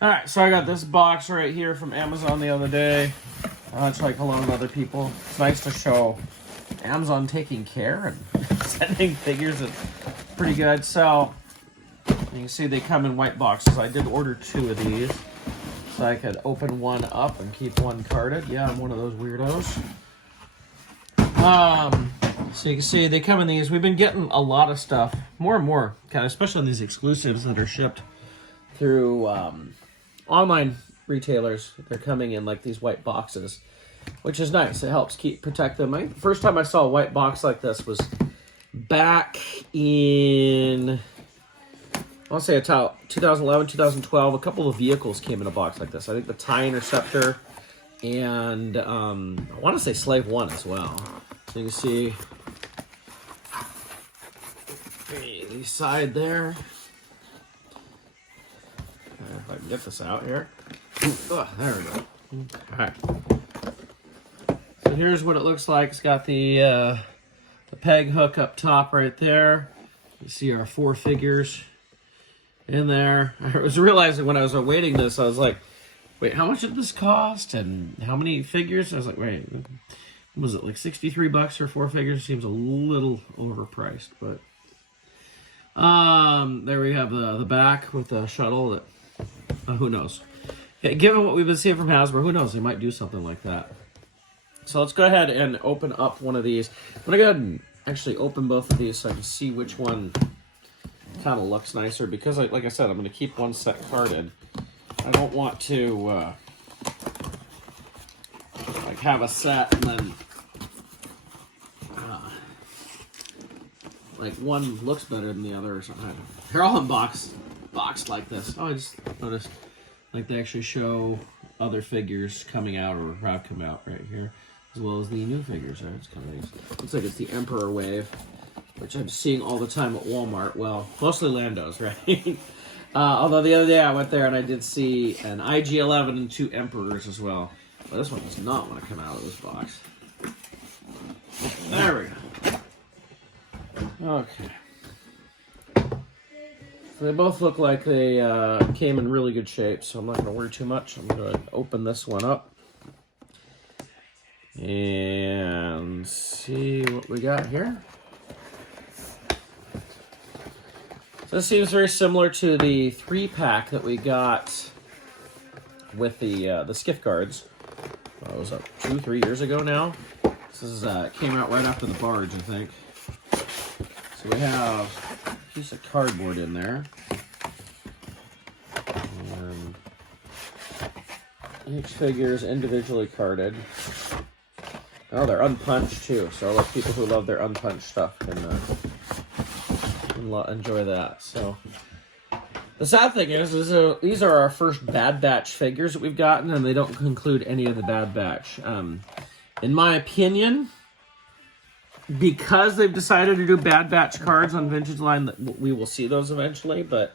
All right, so I got this box right here from Amazon the other day. It's like along with other people. It's nice to show Amazon taking care and sending figures. It's pretty good. So you can see they come in white boxes. I did order 2 of these so I could open one up and keep one carded. Yeah, I'm one of those weirdos. So you can see they come in these. We've been getting a lot of stuff, more and more, kind of, especially on these exclusives that are shipped through online retailers. They're coming in like these white boxes, which is nice. It helps protect them. First time I saw a white box like this was back in, I'll say it's out 2011, 2012. A couple of vehicles came in a box like this. I think the TIE Interceptor and I want to say Slave 1 as well. So you can see the side there. If I can get this out here. Oh, there we go. All right. So here's what it looks like. It's got the peg hook up top right there. You see our 4 figures in there. I was realizing when I was awaiting this, I was like, wait, how much did this cost? And how many figures? I was like, wait, was it like $63 for 4 figures? Seems a little overpriced, but there we have the back with the shuttle that who knows? Yeah, given what we've been seeing from Hasbro, who knows? They might do something like that. So let's go ahead and open up one of these. I'm going to go ahead and actually open both of these so I can see which one kind of looks nicer. Because, like I said, I'm going to keep one set carded. I don't want to like have a set and then like one looks better than the other or something. They're all boxed like this. Oh, I just noticed like they actually show other figures coming out or have come out right here, as well as the new figures. Right? It's kind of nice. Looks like it's the Emperor Wave, which I'm seeing all the time at Walmart. Well, mostly Lando's, right? Although the other day I went there and I did see an IG-11 and 2 Emperors as well. But this one does not want to come out of this box. There we go. Okay. So they both look like they came in really good shape, so I'm not going to worry too much. I'm going to open this one up and see what we got here. So this seems very similar to the 3-pack that we got with the skiff guards. That was up 2-3 years ago now. This is came out right after the barge, I think. So we have a piece of cardboard in there. And each figure is individually carded. Oh, they're unpunched too. So I like people who love their unpunched stuff can enjoy that. So the sad thing is these are our first Bad Batch figures that we've gotten, and they don't include any of the Bad Batch. In my opinion, because they've decided to do Bad Batch cards on Vintage Line, we will see those eventually, but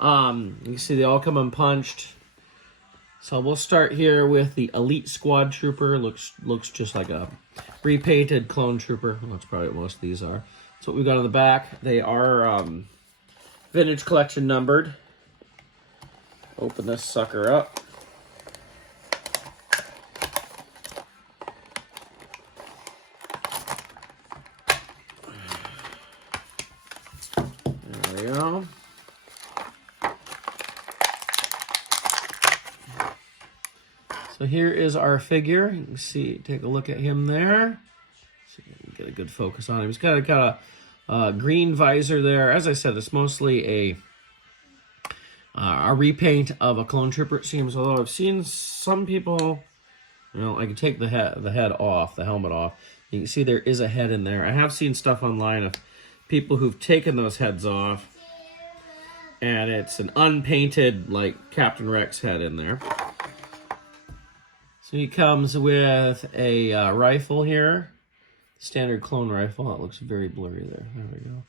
you can see they all come unpunched. So we'll start here with the Elite Squad Trooper. Looks just like a repainted clone trooper. Well, that's probably what most of these are. That's what we've got on the back. They are vintage collection numbered. Open this sucker up. There we go. So here is our figure. You can see, take a look at him there. So you can get a good focus on him. He's got a green visor there. As I said, it's mostly a repaint of a clone trooper, it seems. Although I've seen some people, you know, I can take the head off, the helmet off. You can see there is a head in there. I have seen stuff online of people who've taken those heads off, and it's an unpainted, like, Captain Rex head in there. So he comes with a rifle here. Standard clone rifle. It looks very blurry there. There we go.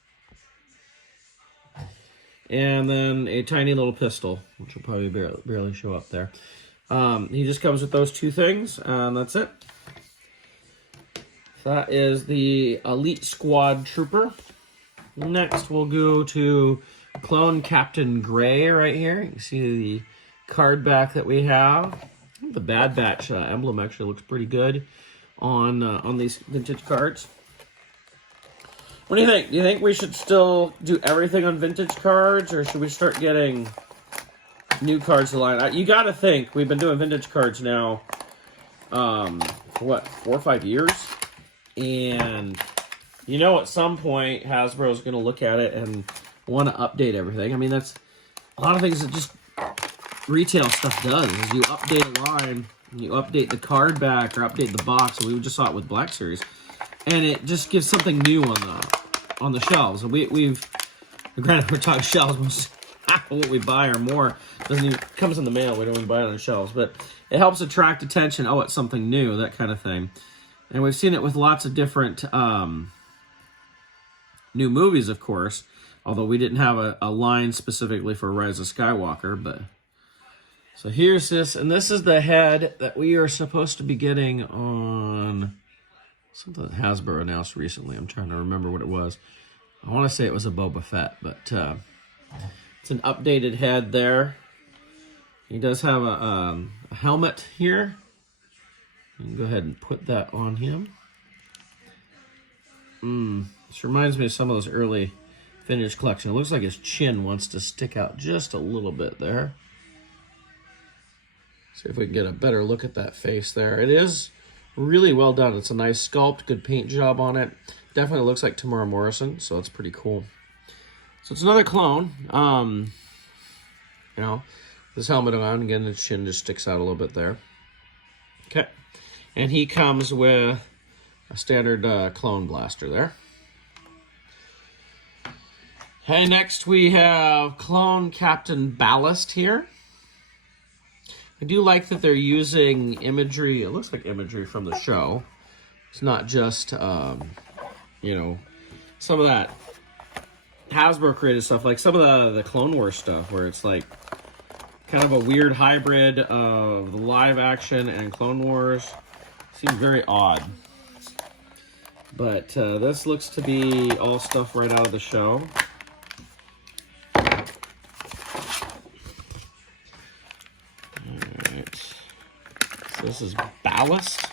And then a tiny little pistol, which will probably barely show up there. He just comes with those 2 things, and that's it. That is the Elite Squad Trooper. Next, we'll go to Clone Captain Gray right here. You can see the card back that we have. The Bad Batch emblem actually looks pretty good on these vintage cards. What do you think? Do you think we should still do everything on vintage cards, or should we start getting new cards to line? You got to think we've been doing vintage cards now, for what, 4 or 5 years, and you know, at some point Hasbro is going to look at it and want to update everything. I mean, that's a lot of things that just retail stuff does. Is you update a line, you update the card back or update the box. We just saw it with Black Series, and it just gives something new on the shelves. And we've granted, we're talking shelves. Most half of what we buy or more doesn't even comes in the mail. We don't even buy it on the shelves, but it helps attract attention. Oh, it's something new, that kind of thing. And we've seen it with lots of different new movies, of course. Although we didn't have a line specifically for Rise of Skywalker, but so here's this, and this is the head that we are supposed to be getting on something that Hasbro announced recently. I'm trying to remember what it was. I want to say it was a Boba Fett, but it's an updated head there. He does have a helmet here. You can go ahead and put that on him. This reminds me of some of those early vintage collection. It looks like his chin wants to stick out just a little bit there. See if we can get a better look at that face there. It is really well done. It's a nice sculpt, good paint job on it. Definitely looks like Tamara Morrison, so it's pretty cool. So it's another clone. You know, this helmet on, again, his chin just sticks out a little bit there. Okay. And he comes with a standard clone blaster there. And next we have Clone Captain Ballast here. I do like that they're using imagery. It looks like imagery from the show. It's not just, you know, some of that Hasbro created stuff, like some of the Clone Wars stuff, where it's like kind of a weird hybrid of the live action and Clone Wars. Seems very odd. But this looks to be all stuff right out of the show. This is Ballast.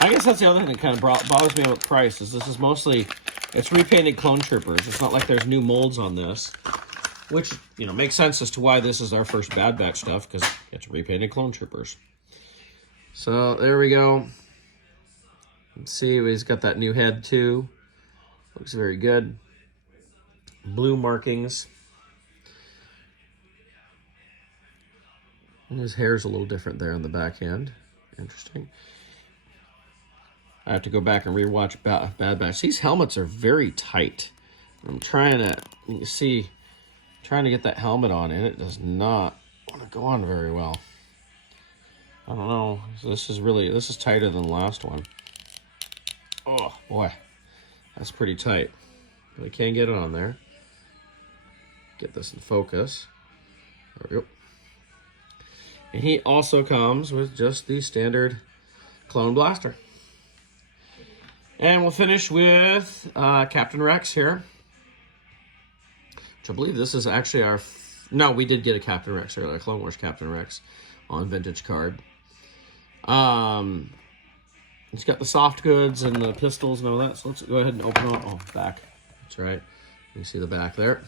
I guess that's the other thing that kind of bothers me about price, is this is mostly, it's repainted Clone Troopers. It's not like there's new molds on this, which, you know, makes sense as to why this is our first Bad Batch stuff, because it's repainted Clone Troopers. So there we go. Let's see, he's got that new head too. Looks very good. Blue markings. And his hair's a little different there on the back end. Interesting. I have to go back and rewatch Bad Batch. These helmets are very tight. I'm trying to, you can see, trying to get that helmet on, and it does not want to go on very well. I don't know. So this is tighter than the last one. Oh, boy. That's pretty tight. But I can't get it on there. Get this in focus. There we go. And he also comes with just the standard clone blaster. And we'll finish with Captain Rex here. Which I believe this is actually our... No, we did get a Captain Rex earlier. Clone Wars Captain Rex on vintage card. It's got the soft goods and the pistols and all that. So let's go ahead and open it. Oh, back. That's right. You see the back there.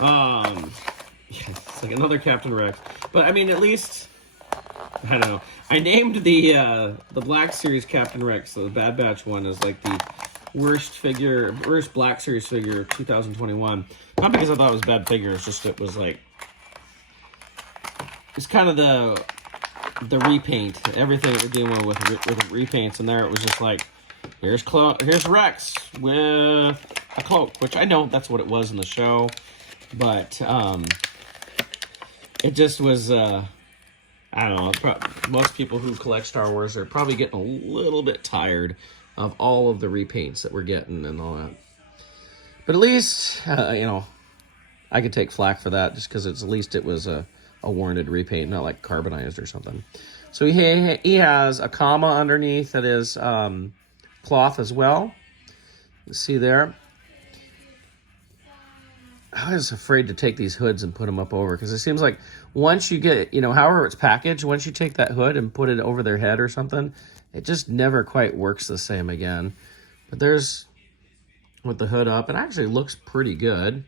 Yeah, it's like another Captain Rex. But I mean, at least, I don't know. I named the Black Series Captain Rex, so the Bad Batch one, is like the worst Black Series figure of 2021. Not because I thought it was a bad figure, it's just it was like, it's kind of the repaint, everything that we're dealing with repaints, and there it was just like, here's Rex with a cloak, which I know that's what it was in the show, but it just was, I don't know, most people who collect Star Wars are probably getting a little bit tired of all of the repaints that we're getting and all that. But at least, you know, I could take flack for that just because at least it was a warranted repaint, not like carbonized or something. So he has a comma underneath that is cloth as well. You see there. I was afraid to take these hoods and put them up over, because it seems like once you get, however it's packaged, once you take that hood and put it over their head or something, it just never quite works the same again. But there's, with the hood up, it actually looks pretty good.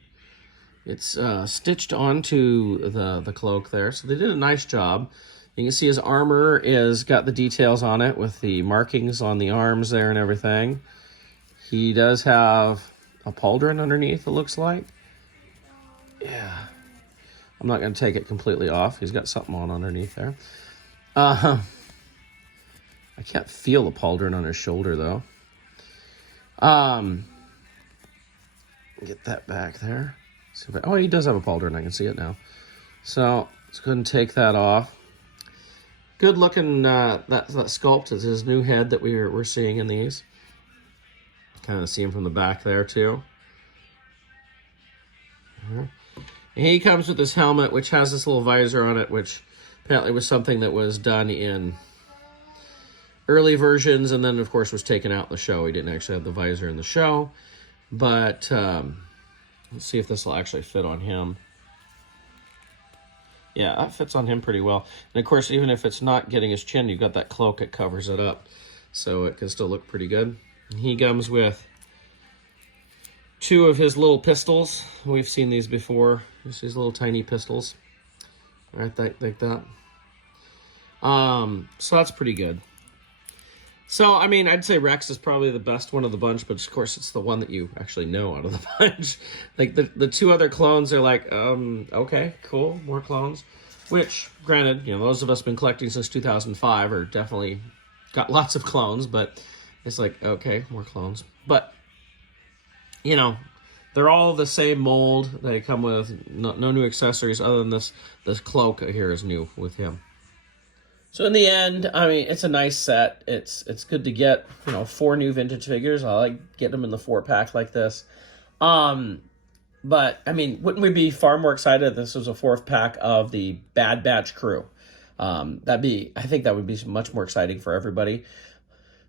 It's stitched onto the cloak there, so they did a nice job. You can see his armor is got the details on it with the markings on the arms there and everything. He does have a pauldron underneath, it looks like. Yeah. I'm not going to take it completely off. He's got something on underneath there. I can't feel the pauldron on his shoulder, though. Get that back there. Oh, he does have a pauldron. I can see it now. So let's go ahead and take that off. Good looking, that sculpt is his new head that we're seeing in these. Kind of see him from the back there, too. And he comes with this helmet, which has this little visor on it, which apparently was something that was done in early versions, and then, of course, was taken out in the show. He didn't actually have the visor in the show. But let's see if this will actually fit on him. Yeah, that fits on him pretty well. And, of course, even if it's not getting his chin, you've got that cloak that covers it up. So it can still look pretty good. And he comes with 2 of his little pistols. We've seen these before. Just these little tiny pistols. Right, like that. So that's pretty good. So, I mean, I'd say Rex is probably the best one of the bunch, but of course it's the one that you actually know out of the bunch. Like, the 2 other clones are like, okay, cool, more clones. Which, granted, those of us been collecting since 2005 are definitely got lots of clones, but it's like, okay, more clones. But, they're all the same mold. They come with no new accessories other than this cloak here is new with him. So in the end, I mean, it's a nice set. It's good to get, 4 new vintage figures. I like getting them in the 4-pack like this. But, I mean, wouldn't we be far more excited if this was a 4th pack of the Bad Batch crew? I think that would be much more exciting for everybody.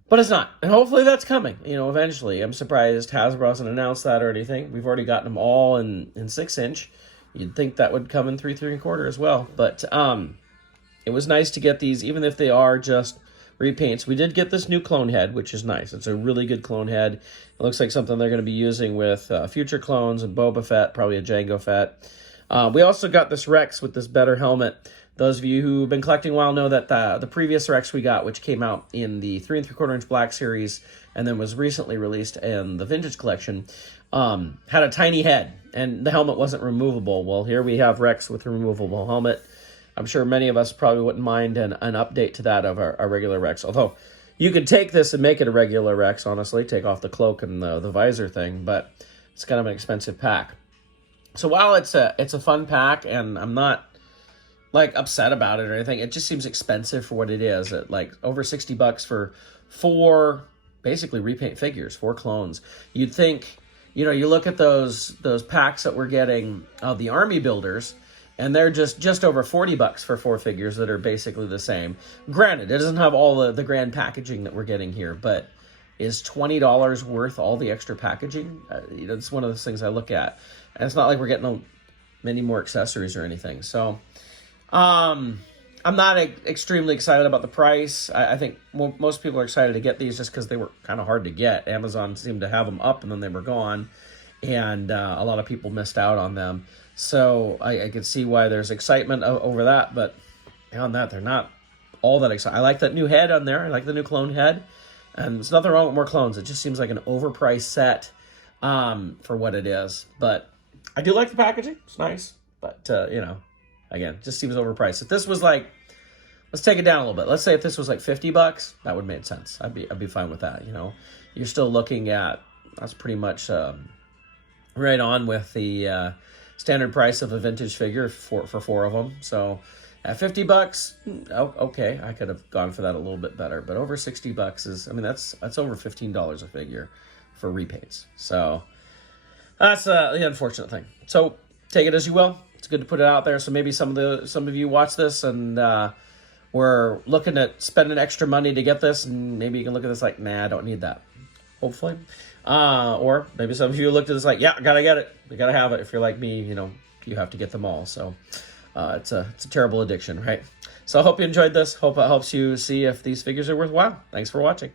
But it's not. And hopefully that's coming, eventually. I'm surprised Hasbro hasn't announced that or anything. We've already gotten them all in 6-inch. You'd think that would come in 3 3/4 as well. But it was nice to get these, even if they are just repaints. We did get this new clone head, which is nice. It's a really good clone head. It looks like something they're going to be using with future clones and Boba Fett, probably a Jango Fett. We also got this Rex with this better helmet. Those of you who've been collecting a while know that the previous Rex we got, which came out in the 3 3/4-inch Black Series and then was recently released in the Vintage Collection, had a tiny head, and the helmet wasn't removable. Well, here we have Rex with a removable helmet. I'm sure many of us probably wouldn't mind an update to that of our regular Rex. Although, you could take this and make it a regular Rex, honestly. Take off the cloak and the visor thing, but it's kind of an expensive pack. So while it's a fun pack, and I'm not upset about it or anything, it just seems expensive for what it is. At over $60 for 4 basically repaint figures, 4 clones. You'd think, you look at those packs that we're getting of the Army Builders, and they're just over $40 for 4 figures that are basically the same. Granted, it doesn't have all the grand packaging that we're getting here, but is $20 worth all the extra packaging? It's one of those things I look at. And it's not like we're getting many more accessories or anything. So, I'm not extremely excited about the price. I think most people are excited to get these just because they were kind of hard to get. Amazon seemed to have them up and then they were gone. And a lot of people missed out on them. So I could see why there's excitement over that, but beyond that, they're not all that exciting. I like that new head on there. I like the new clone head. And there's nothing wrong with more clones. It just seems like an overpriced set for what it is. But I do like the packaging. It's nice. But, again, just seems overpriced. If this was let's take it down a little bit. Let's say if this was $50, that would make sense. I'd be fine with that, You're still looking at, that's pretty much right on with the standard price of a vintage figure for 4 of them. So at $50, okay, I could have gone for that a little bit better. But over $60 is, that's over $15 a figure for repaints. So that's the unfortunate thing. So take it as you will. It's good to put it out there. So maybe some of you watch this and we're looking at spending extra money to get this, and maybe you can look at this like, nah, I don't need that. Hopefully. Or maybe some of you looked at this like, yeah, I gotta get it. We gotta have it. If you're like me, you know, you have to get them all. So it's a terrible addiction, right? So I hope you enjoyed this. Hope it helps you see if these figures are worthwhile. Thanks for watching.